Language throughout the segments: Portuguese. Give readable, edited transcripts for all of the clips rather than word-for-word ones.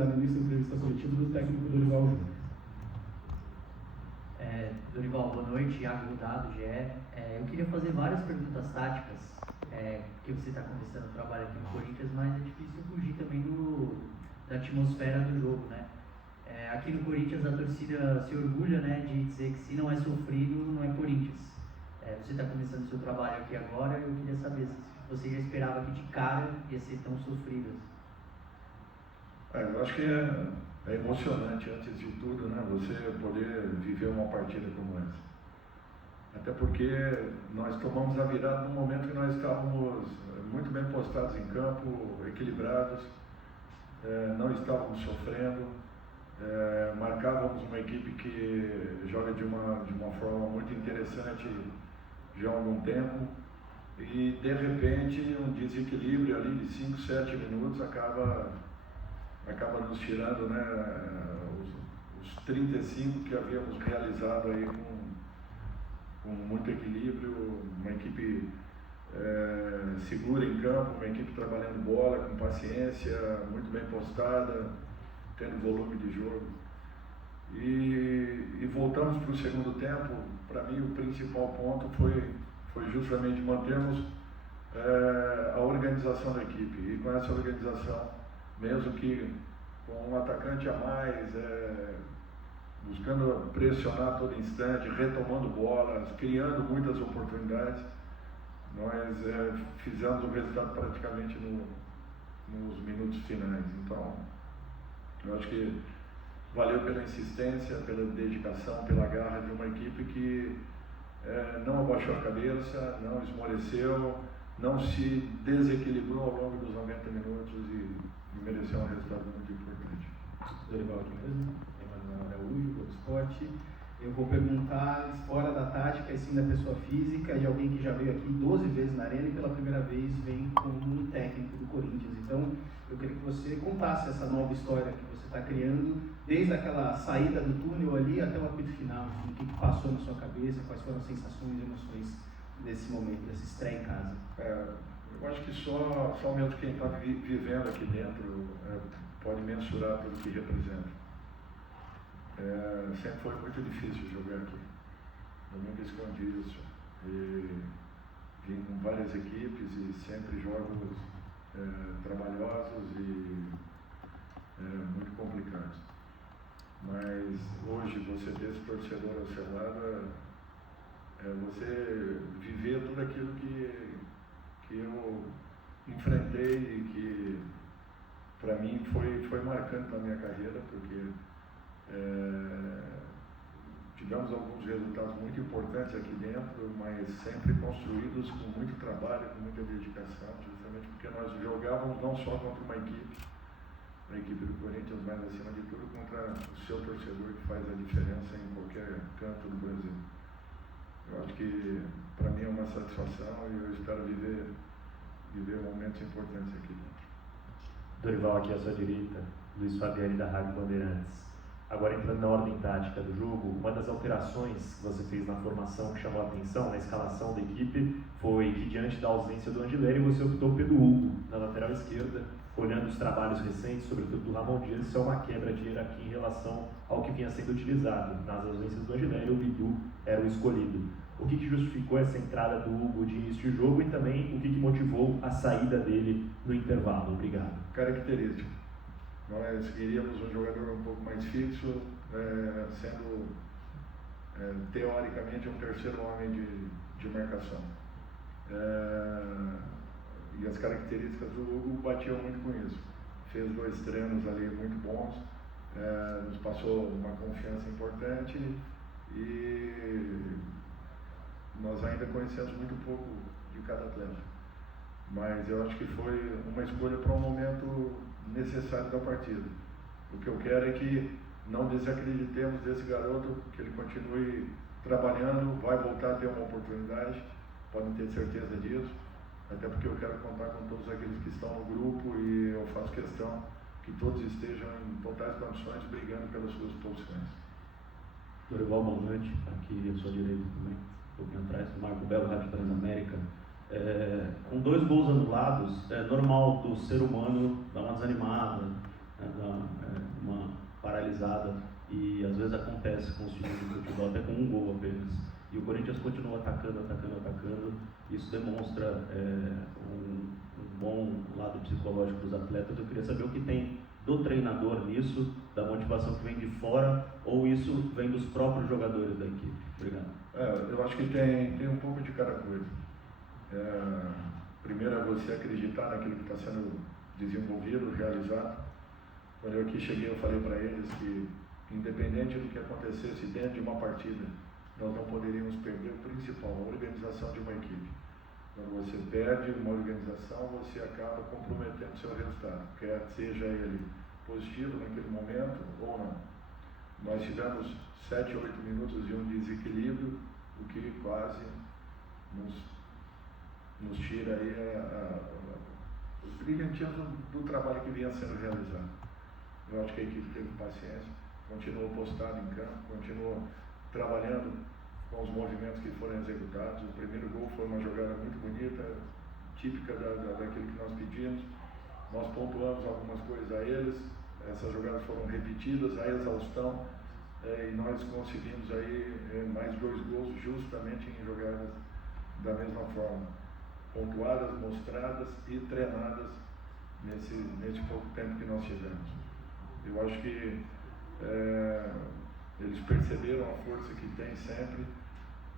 já no início da entrevista coletiva, do técnico Dorival Júnior. Dorival, boa noite, Iago Rudá, do GE. Eu queria fazer várias perguntas táticas, porque você está começando o trabalho aqui no Corinthians, mas é difícil fugir também da atmosfera do jogo, né? Aqui no Corinthians a torcida se orgulha, né, de dizer que se não é sofrido, não é Corinthians. Você está começando o seu trabalho aqui agora, eu queria saber se você já esperava que de cara ia ser tão sofrido. Eu acho que é emocionante, antes de tudo, né, você poder viver uma partida como essa. Até porque nós tomamos a virada num momento que nós estávamos muito bem postados em campo, equilibrados, não estávamos sofrendo, marcávamos uma equipe que joga de uma forma muito interessante já há algum tempo, e de repente um desequilíbrio ali de 5, 7 minutos acaba nos tirando, né, os 35 que havíamos realizado aí com muito equilíbrio, uma equipe segura em campo, uma equipe trabalhando bola, com paciência, muito bem postada, tendo volume de jogo. E voltamos para o segundo tempo. Para mim o principal ponto foi justamente mantermos a organização da equipe, e com essa organização, mesmo que com um atacante a mais, buscando pressionar a todo instante, retomando bolas, criando muitas oportunidades, nós fizemos o resultado praticamente nos minutos finais. Então, eu acho que valeu pela insistência, pela dedicação, pela garra de uma equipe que não abaixou a cabeça, não esmoreceu, não se desequilibrou ao longo dos 90 minutos e mereceu um resultado muito importante. Dorival aqui mesmo, Emanuel Araújo, Globo Esporte. Eu vou perguntar fora da tática e sim da pessoa física, de alguém que já veio aqui 12 vezes na arena e pela primeira vez vem como um técnico do Corinthians. Então, eu queria que você contasse essa nova história que você está criando, desde aquela saída do túnel ali até o apito final. O que passou na sua cabeça, quais foram as sensações e emoções desse momento, dessa estreia em casa? Eu acho que só mesmo quem está vivendo aqui dentro pode mensurar pelo que representa. Sempre foi muito difícil jogar aqui. Eu nunca escondi isso. E vim com várias equipes e sempre jogos trabalhosos e muito complicados. Mas hoje você ter esse torcedor ao seu lado você viver tudo aquilo que eu enfrentei e que para mim foi marcante na minha carreira, porque tivemos alguns resultados muito importantes aqui dentro, mas sempre construídos com muito trabalho, com muita dedicação, justamente porque nós jogávamos não só contra uma equipe, a equipe do Corinthians, mas acima de tudo contra o seu torcedor, que faz a diferença em qualquer canto do Brasil. Eu acho que para mim é uma satisfação e eu espero viver momentos importantes aqui dentro. Dorival, aqui à sua direita, Luiz Fabiani da Rádio Bandeirantes. Agora entrando na ordem tática do jogo, uma das alterações que você fez na formação que chamou a atenção, na escalação da equipe, foi que diante da ausência do Angileri, você optou pelo Hugo na lateral esquerda, olhando os trabalhos recentes, sobretudo do Ramon Dias. Isso é uma quebra de hierarquia em relação ao que vinha sendo utilizado. Nas ausências do Angileri, o Bidu era o escolhido. O que justificou essa entrada do Hugo de início de jogo e também o que motivou a saída dele no intervalo? Obrigado. Característica. Nós queríamos um jogador um pouco mais fixo, sendo teoricamente um terceiro homem de marcação. E as características do Hugo batiam muito com isso. Fez 2 treinos ali muito bons, nos passou uma confiança importante e nós ainda conhecemos muito pouco de cada atleta. Mas eu acho que foi uma escolha para um momento necessário da partida. O que eu quero é que não desacreditemos desse garoto, que ele continue trabalhando, vai voltar a ter uma oportunidade, podem ter certeza disso, até porque eu quero contar com todos aqueles que estão no grupo e eu faço questão que todos estejam em totais condições brigando pelas suas posições. Dorival, boa noite, aqui à sua direita também, um pouquinho atrás, Marco Belo, Rádio Transamérica. Com 2 gols anulados, é normal do ser humano dar uma desanimada, paralisada, e às vezes acontece com os times de futebol até com um gol apenas. E o Corinthians continua atacando. Isso demonstra um bom lado psicológico dos atletas. Eu queria saber o que tem do treinador nisso, da motivação que vem de fora, ou isso vem dos próprios jogadores da equipe. Obrigado. Eu acho que tem um pouco de cada coisa. Primeiro é você acreditar naquilo que está sendo desenvolvido, realizado. Quando eu aqui cheguei, eu falei para eles que, independente do que acontecesse dentro de uma partida, nós não poderíamos perder o principal, a organização de uma equipe. Quando você perde uma organização, você acaba comprometendo seu resultado, quer seja ele positivo naquele momento ou não. Nós tivemos 7, 8 minutos de um desequilíbrio, o que quase nos tira aí os brilhantismos do trabalho que vinha sendo realizado. Eu acho que a equipe teve paciência, continuou postada em campo, continuou trabalhando com os movimentos que foram executados. O primeiro gol foi uma jogada muito bonita, típica daquilo que nós pedimos. Nós pontuamos algumas coisas a eles, essas jogadas foram repetidas a exaustão, e nós conseguimos aí mais 2 gols justamente em jogadas da mesma forma, pontuadas, mostradas e treinadas nesse pouco tempo que nós tivemos. Eu acho que eles perceberam a força que tem sempre,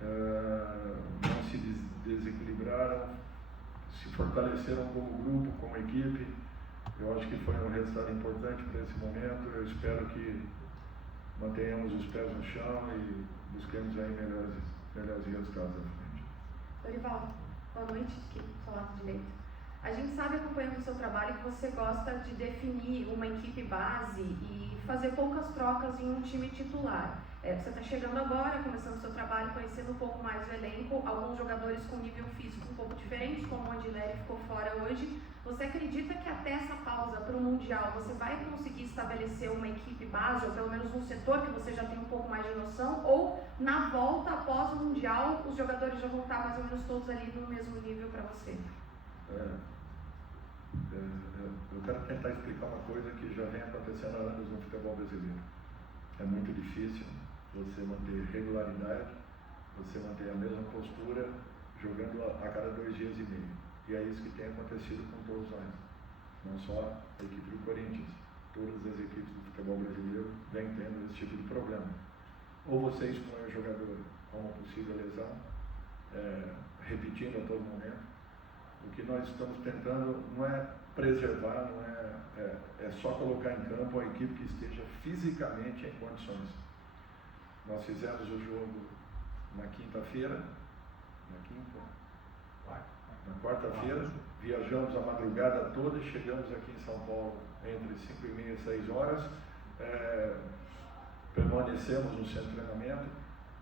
não se desequilibraram, se fortaleceram como grupo, como equipe. Eu acho que foi um resultado importante para esse momento. Eu espero que mantenhamos os pés no chão e busquemos aí melhores resultados à frente. Dorival, boa noite, aqui do seu lado direito. A gente sabe, acompanhando o seu trabalho, que você gosta de definir uma equipe base e fazer poucas trocas em um time titular. Você está chegando agora, começando o seu trabalho, conhecendo um pouco mais o elenco, alguns jogadores com nível físico um pouco diferente, como o Odilere ficou fora hoje. Você acredita que até essa pausa para o Mundial você vai conseguir estabelecer uma equipe base, ou pelo menos um setor que você já tem um pouco mais de noção, ou na volta após o Mundial os jogadores já vão estar mais ou menos todos ali no mesmo nível para você? Eu quero tentar explicar uma coisa que já vem acontecendo há anos no futebol brasileiro. É muito difícil você manter regularidade, você manter a mesma postura, jogando a cada 2 dias e meio. E é isso que tem acontecido com todos nós. Não só a equipe do Corinthians, todas as equipes do futebol brasileiro vêm tendo esse tipo de problema. Ou você expõe o jogador a uma possível lesão, repetindo a todo momento. O que nós estamos tentando não é preservar, não é só colocar em campo uma equipe que esteja fisicamente em condições. Nós fizemos o jogo na quinta-feira, na quarta-feira, viajamos a madrugada toda, chegamos aqui em São Paulo entre 5h30 e 6 horas, permanecemos no centro de treinamento,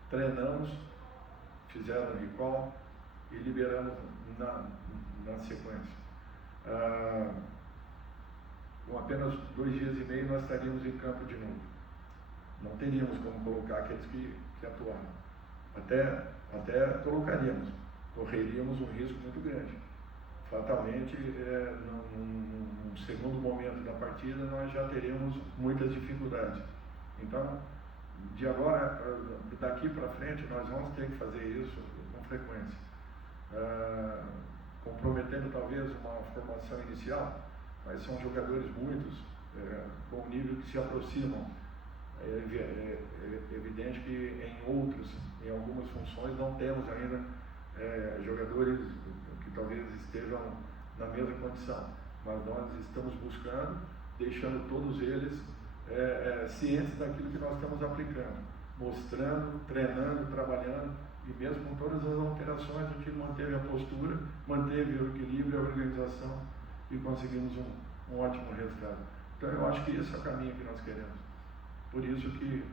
treinamos, fizeram o recall e liberamos na sequência. Com apenas 2 dias e meio nós estaríamos em campo de novo. Não teríamos como colocar aqueles que atuaram. Até colocaríamos, correríamos um risco muito grande. Fatalmente, num segundo momento da partida, nós já teríamos muitas dificuldades. Então, daqui para frente, nós vamos ter que fazer isso com frequência. Comprometendo talvez uma formação inicial, mas são jogadores muitos, com um nível que se aproximam. É evidente que em algumas funções não temos ainda jogadores que talvez estejam na mesma condição, mas nós estamos buscando, deixando todos eles cientes daquilo que nós estamos aplicando, mostrando, treinando, trabalhando, e mesmo com todas as alterações a gente manteve a postura, manteve o equilíbrio, a organização e conseguimos um ótimo resultado. Então eu acho que esse é o caminho que nós queremos. Por isso que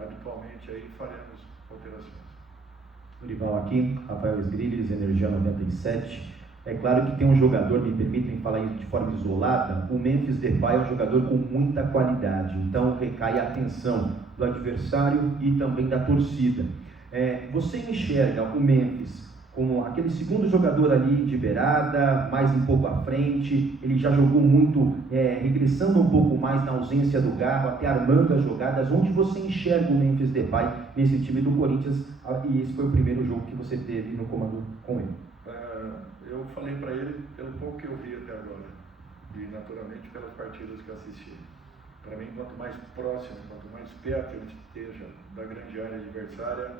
habitualmente aí faremos alterações. Dorival aqui, Rafael Esgrilles, Energia 97. É claro que tem um jogador, me permitem falar isso de forma isolada, o Memphis Depay é um jogador com muita qualidade, então recai a atenção do adversário e também da torcida. Você enxerga o Memphis como aquele segundo jogador ali de beirada, mais um pouco à frente, ele já jogou muito, regressando um pouco mais na ausência do Garro, até armando as jogadas. Onde você enxerga o Memphis Depay nesse time do Corinthians? E esse foi o primeiro jogo que você teve no comando com ele. Eu falei para ele pelo pouco que eu vi até agora, e naturalmente pelas partidas que eu assisti. Para mim, quanto mais próximo, quanto mais perto ele esteja da grande área adversária,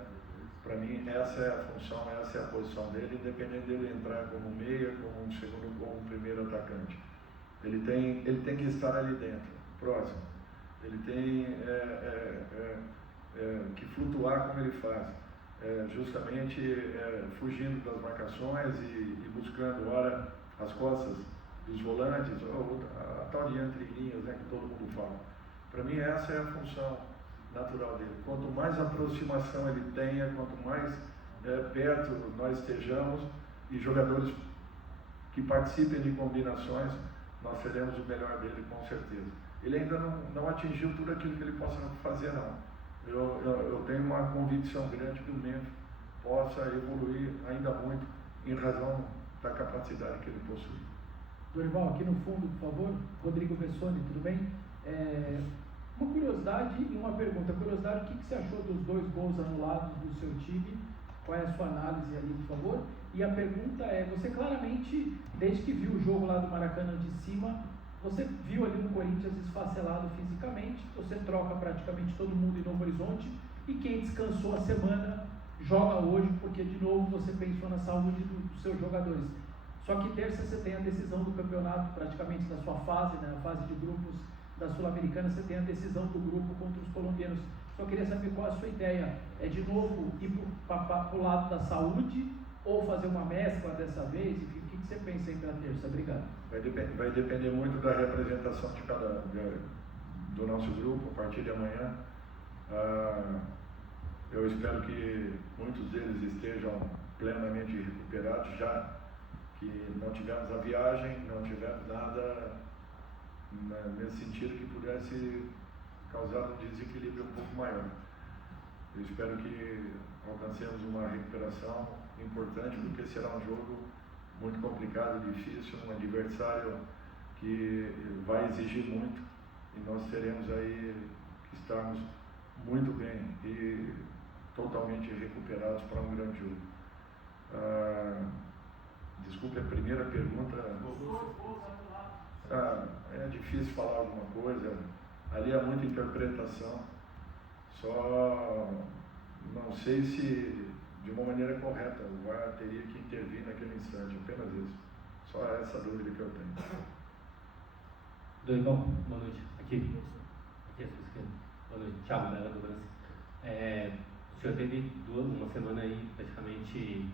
para mim essa é a função, essa é a posição dele, independente dele entrar como meia, como um segundo, como um primeiro atacante. Ele tem que estar ali dentro, próximo. Ele tem que flutuar como ele faz, justamente fugindo das marcações e buscando, ora, as costas dos volantes, ou a tal de entre linhas, né, que todo mundo fala. Para mim essa é a função natural dele. Quanto mais aproximação ele tenha, quanto mais perto nós estejamos e jogadores que participem de combinações, nós teremos o melhor dele com certeza. Ele ainda não atingiu tudo aquilo que ele possa fazer, não. Eu tenho uma convicção grande que o Memphis possa evoluir ainda muito em razão da capacidade que ele possui. Dorival, aqui no fundo, por favor. Rodrigo Bessoni, tudo bem? Uma curiosidade e uma pergunta. Curiosidade, o que você achou dos 2 gols anulados do seu time? Qual é a sua análise ali, por favor? E a pergunta é, você claramente, desde que viu o jogo lá do Maracanã de cima, você viu ali um Corinthians esfacelado fisicamente, você troca praticamente todo mundo em Novo Horizonte, e quem descansou a semana joga hoje, porque de novo você pensou na saúde dos seus jogadores. Só que terça você tem a decisão do campeonato, praticamente da sua fase, né, a fase de grupos da Sul-Americana, você tem a decisão do grupo contra os colombianos. Só queria saber qual a sua ideia. É de novo ir para o lado da saúde ou fazer uma mescla dessa vez? Enfim, o que você pensa aí para a terça? Obrigado. Vai depender muito da representação do nosso grupo a partir de amanhã. Eu espero que muitos deles estejam plenamente recuperados já, que não tivemos a viagem, não tivemos nada nesse sentido que pudesse causar um desequilíbrio um pouco maior. Eu espero que alcancemos uma recuperação importante, porque será um jogo muito complicado, difícil, um adversário que vai exigir muito, e nós teremos aí que estarmos muito bem e totalmente recuperados para um grande jogo. Desculpe a primeira pergunta. É difícil falar alguma coisa, ali há muita interpretação, só não sei se de uma maneira correta o VAR teria que intervir naquele instante, apenas isso, só essa dúvida que eu tenho. Dorival, boa noite, aqui à sua esquerda, boa noite, Thiago Bela do Brasil. O senhor teve uma semana aí praticamente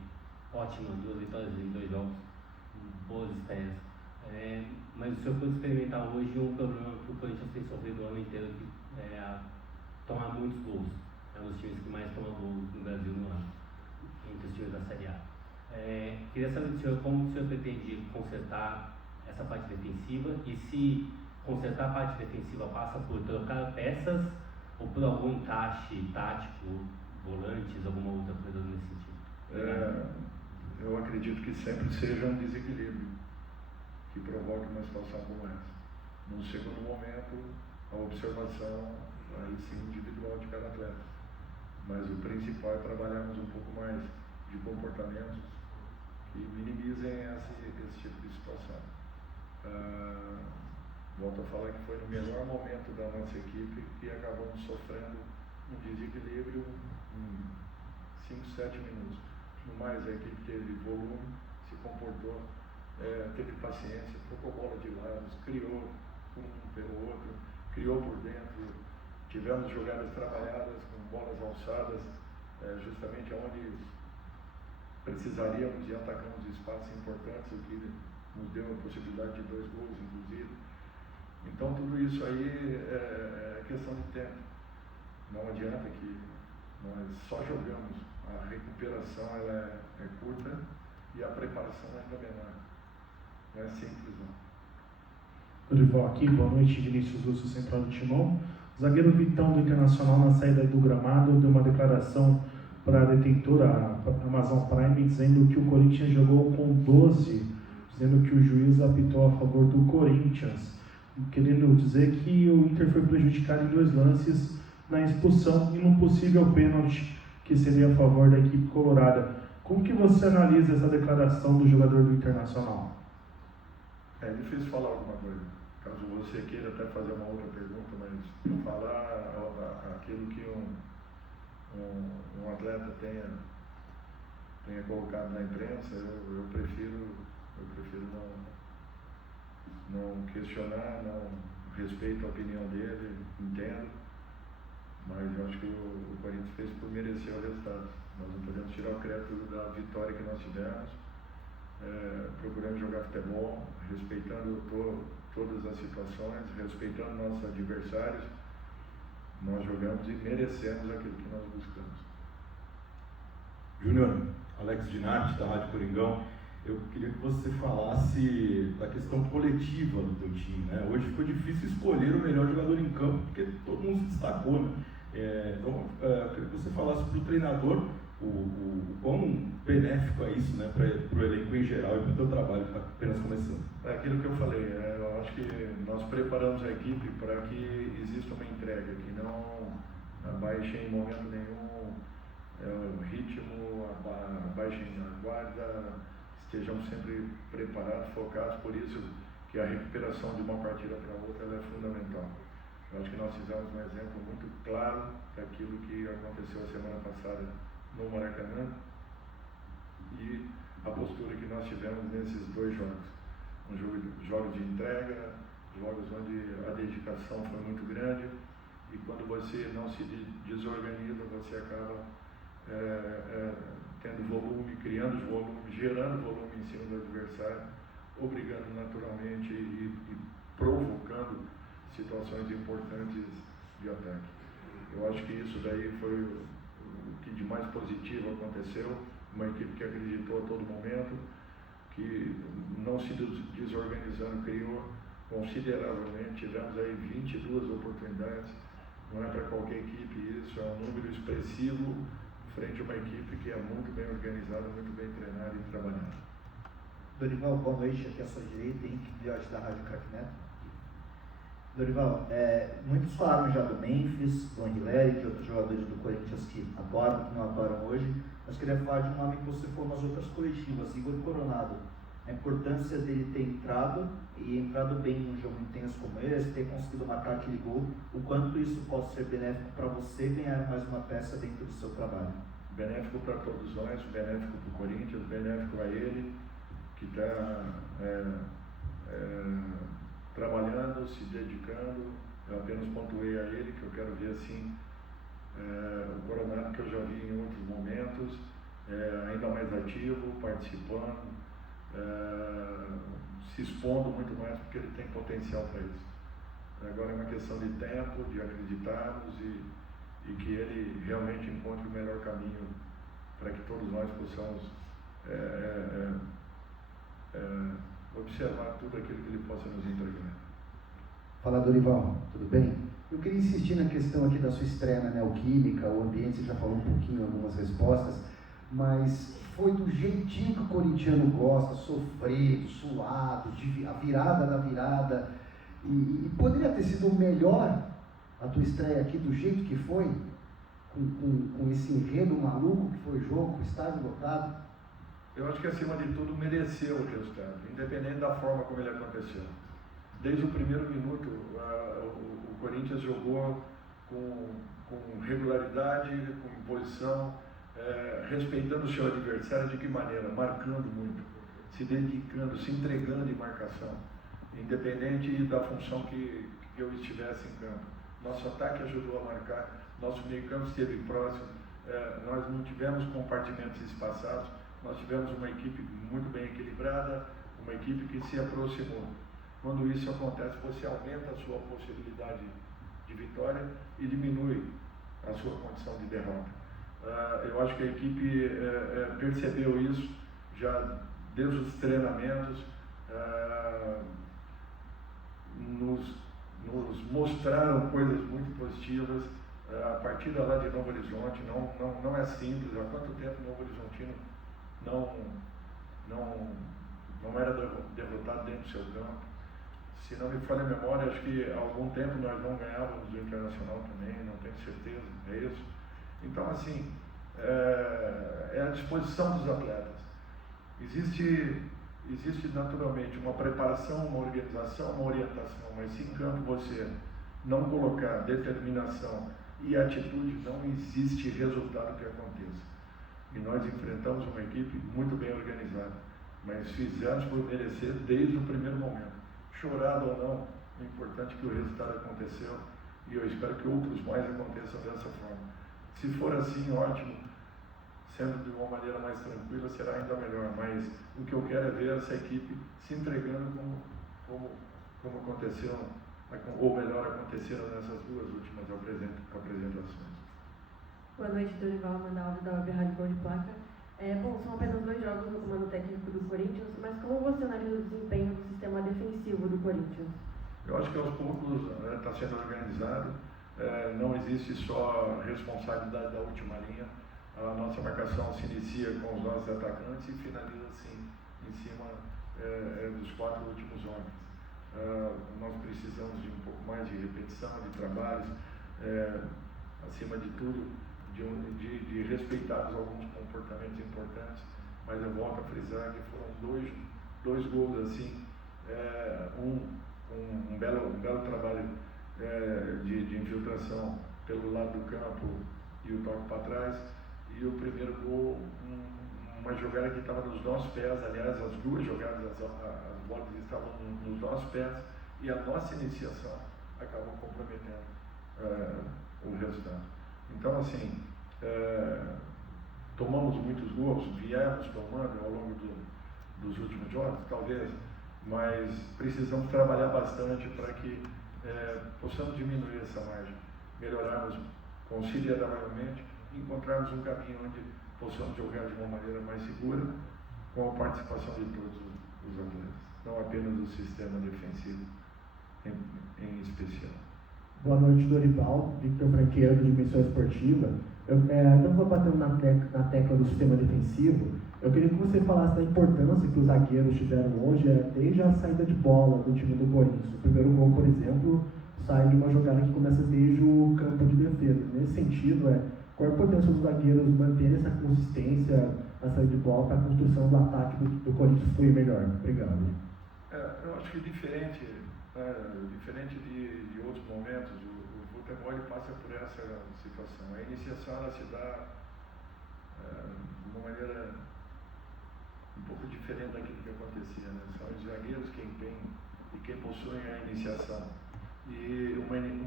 ótima, 2 vitórias em 2 jogos, boas estreias. Mas o senhor pode experimentar hoje um problema que o Corinthians tem sofrido o ano inteiro, que é tomar muitos gols. É um dos times que mais toma gols no Brasil no ano, entre os times da Série A. Queria saber do senhor como o senhor pretende consertar essa parte defensiva e se consertar a parte defensiva passa por trocar peças ou por algum encaixe tático, volantes, alguma outra coisa nesse sentido. Eu acredito que sempre seja um desequilíbrio que provoque uma situação como essa. Num segundo momento, a observação, aí sim, individual de cada atleta. Mas o principal é trabalharmos um pouco mais de comportamentos que minimizem esse tipo de situação. Volto a falar que foi no melhor momento da nossa equipe que acabamos sofrendo um desequilíbrio em 5, 7 minutos. No mais, a equipe teve volume, se comportou, teve paciência, trocou bola de lados, criou um pelo outro, criou por dentro, tivemos jogadas trabalhadas com bolas alçadas, justamente onde precisaríamos, e atacamos espaços importantes, o que nos deu a possibilidade de 2 gols, inclusive. Então tudo isso aí é questão de tempo. Não adianta que nós só jogamos, a recuperação ela é curta e a preparação ainda menor. Não é simples, não. Dorival aqui, boa noite, Vinícius Russo, central do Timão. O zagueiro Vitão do Internacional, na saída do gramado, deu uma declaração para a detentora, Amazon Prime dizendo que o Corinthians jogou com 12, dizendo que o juiz apitou a favor do Corinthians, querendo dizer que o Inter foi prejudicado em 2 lances na expulsão e num possível pênalti que seria a favor da equipe colorada. Como que você analisa essa declaração do jogador do Internacional? É difícil falar alguma coisa. Caso você queira até fazer uma outra pergunta, mas falar aquilo que um atleta tenha colocado na imprensa, eu prefiro não questionar, não respeito a opinião dele, entendo, mas eu acho que o Corinthians fez por merecer o resultado. Nós não podemos tirar o crédito da vitória que nós tivemos, procurando jogar futebol, respeitando todas as situações, respeitando nossos adversários. Nós jogamos e merecemos aquilo que nós buscamos. Júnior, Alex Dinatti, da Rádio Coringão. Eu queria que você falasse da questão coletiva do teu time, né? Hoje ficou difícil escolher o melhor jogador em campo, porque todo mundo se destacou, né? Então, eu queria que você falasse para o treinador o quão benéfico é isso, né, para o elenco em geral e para o teu trabalho que está apenas começando. É aquilo que eu falei, eu acho que nós preparamos a equipe para que exista uma entrega, que não abaixe em momento nenhum o ritmo, abaixem a guarda, estejamos sempre preparados, focados, por isso que a recuperação de uma partida para outra ela é fundamental. Eu acho que nós fizemos um exemplo muito claro daquilo que aconteceu a semana passada no Maracanã e a postura que nós tivemos nesses 2 jogos. Jogos de entrega, jogos onde a dedicação foi muito grande e quando você não se desorganiza, você acaba tendo volume, criando volume, gerando volume em cima do adversário, obrigando naturalmente e provocando situações importantes de ataque. Eu acho que isso daí foi o que de mais positivo aconteceu, uma equipe que acreditou a todo momento, que não se desorganizando, criou consideravelmente, tivemos aí 22 oportunidades, não é para qualquer equipe isso, é um número expressivo frente a uma equipe que é muito bem organizada, muito bem treinada e trabalhada. Dorival, boa noite, aqui à sua direita, Henrique Diote da Rádio Crack Neto. Dorival, muitos falaram já do Memphis, do Anguilera, de outros jogadores do Corinthians que atuaram, que não atuaram hoje, mas queria falar de um nome que você falou nas outras coletivas, Igor Coronado. A importância dele ter entrado e entrado bem num jogo intenso como esse, ter conseguido marcar aquele gol, o quanto isso pode ser benéfico para você ganhar mais uma peça dentro do seu trabalho? Benéfico para todos nós, benéfico para o Corinthians, benéfico a ele, que está trabalhando, se dedicando. Eu apenas pontuei a ele, que eu quero ver assim o Coronado, que eu já vi em outros momentos, ainda mais ativo, participando, se expondo muito mais, porque ele tem potencial para isso. Agora é uma questão de tempo, de acreditarmos e que ele realmente encontre o melhor caminho para que todos nós possamos observar tudo aquilo que ele possa nos entregar. Fala, Dorival, tudo bem? Eu queria insistir na questão aqui da sua estreia na Neoquímica, o ambiente, você já falou um pouquinho, algumas respostas, mas foi do jeitinho que o corintiano gosta, sofrido, suado, a virada da virada, e poderia ter sido melhor a tua estreia aqui do jeito que foi, com esse enredo maluco que foi o jogo, o estádio lotado? Eu acho que acima de tudo mereceu o resultado, independente da forma como ele aconteceu. Desde o primeiro minuto, o Corinthians jogou com regularidade, com imposição, respeitando o seu adversário. De que maneira? Marcando muito, se dedicando, se entregando em marcação, independente da função que eu estivesse em campo. Nosso ataque ajudou a marcar, nosso meio-campo esteve próximo, nós não tivemos compartimentos espaçados, nós tivemos uma equipe muito bem equilibrada, uma equipe que se aproximou. Quando isso acontece, você aumenta a sua possibilidade de vitória e diminui a sua condição de derrota. Eu acho que a equipe percebeu isso já desde os treinamentos, nos mostraram coisas muito positivas, A partida lá de Novo Horizonte não é simples. Há quanto tempo o Novo Horizontino não era derrotado dentro do seu campo? Se não me falha a memória, acho que há algum tempo nós não ganhávamos do Internacional também, não tenho certeza, é isso. Então, assim, é a disposição dos atletas. Existe naturalmente uma preparação, uma organização, uma orientação, mas se em campo você não colocar determinação e atitude, não existe resultado que aconteça. E nós enfrentamos uma equipe muito bem organizada, mas fizemos por merecer desde o primeiro momento. Chorado ou não, o importante é que o resultado aconteceu e eu espero que outros mais aconteçam dessa forma. Se for assim, ótimo, sendo de uma maneira mais tranquila, será ainda melhor, mas o que eu quero é ver essa equipe se entregando como aconteceu, ou melhor, aconteceram nessas duas últimas apresentações. Boa noite, Dorival Manaldo, da Web Rádio Gol de Placa. Bom, são apenas 2 jogos no comando técnico do Corinthians, mas como você analisa o desempenho do sistema defensivo do Corinthians? Eu acho que aos poucos está sendo organizado, não existe só responsabilidade da última linha, a nossa marcação se inicia com os nossos atacantes e finaliza assim, em cima dos 4 últimos homens. Nós precisamos de um pouco mais de repetição, de trabalhos, acima de tudo, de respeitarmos alguns comportamentos importantes, mas eu volto a frisar que foram dois gols assim, um belo trabalho de infiltração pelo lado do campo e o toque para trás, e o primeiro gol, uma jogada que estava nos nossos pés, aliás, as duas jogadas, as bolas estavam nos nossos pés, e a nossa iniciação acabou comprometendo o resultado. Então, assim, tomamos muitos gols, viemos tomando ao longo dos últimos jogos, talvez, mas precisamos trabalhar bastante para que possamos diminuir essa margem, melhorarmos consideravelmente e encontrarmos um caminho onde possamos jogar de uma maneira mais segura, com a participação de todos os atletas, não apenas do sistema defensivo em especial. Boa noite, Dorival. Victor Franqueira, do Dimensão Esportiva. Eu não vou bater na tecla do sistema defensivo. Eu queria que você falasse da importância que os zagueiros tiveram hoje, desde a saída de bola do time do Corinthians. O primeiro gol, por exemplo, sai de uma jogada que começa desde o campo de defesa. Nesse sentido, qual a importância dos zagueiros manterem essa consistência na saída de bola para a construção do ataque do Corinthians fluir melhor? Obrigado. Eu acho que diferente de outros momentos, o futebol ele passa por essa situação. A iniciação ela se dá de uma maneira um pouco diferente daquilo que acontecia, né? São os zagueiros quem possuem a iniciação. E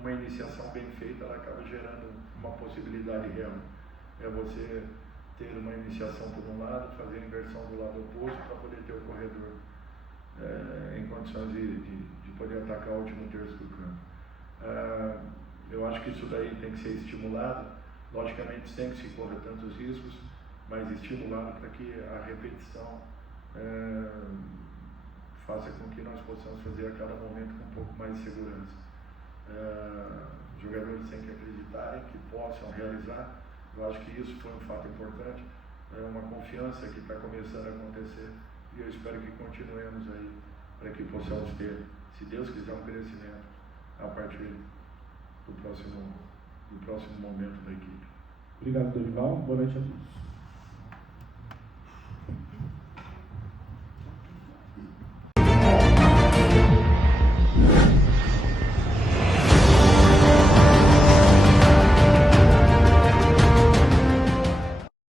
uma iniciação bem feita, ela acaba gerando uma possibilidade real. É você ter uma iniciação por um lado, fazer a inversão do lado oposto para poder ter o corredor em condições de poder atacar o último terço do campo. Eu acho que isso daí tem que ser estimulado, logicamente sem que se corra tantos riscos, mas estimulado para que a repetição faça com que nós possamos fazer a cada momento com um pouco mais de segurança. Os jogadores têm que acreditarem que possam realizar. Eu acho que isso foi um fato importante, uma confiança que está começando a acontecer e eu espero que continuemos aí para que possamos ter, se Deus quiser, um crescimento a partir do próximo momento da equipe. Obrigado, Dorival. Boa noite a todos.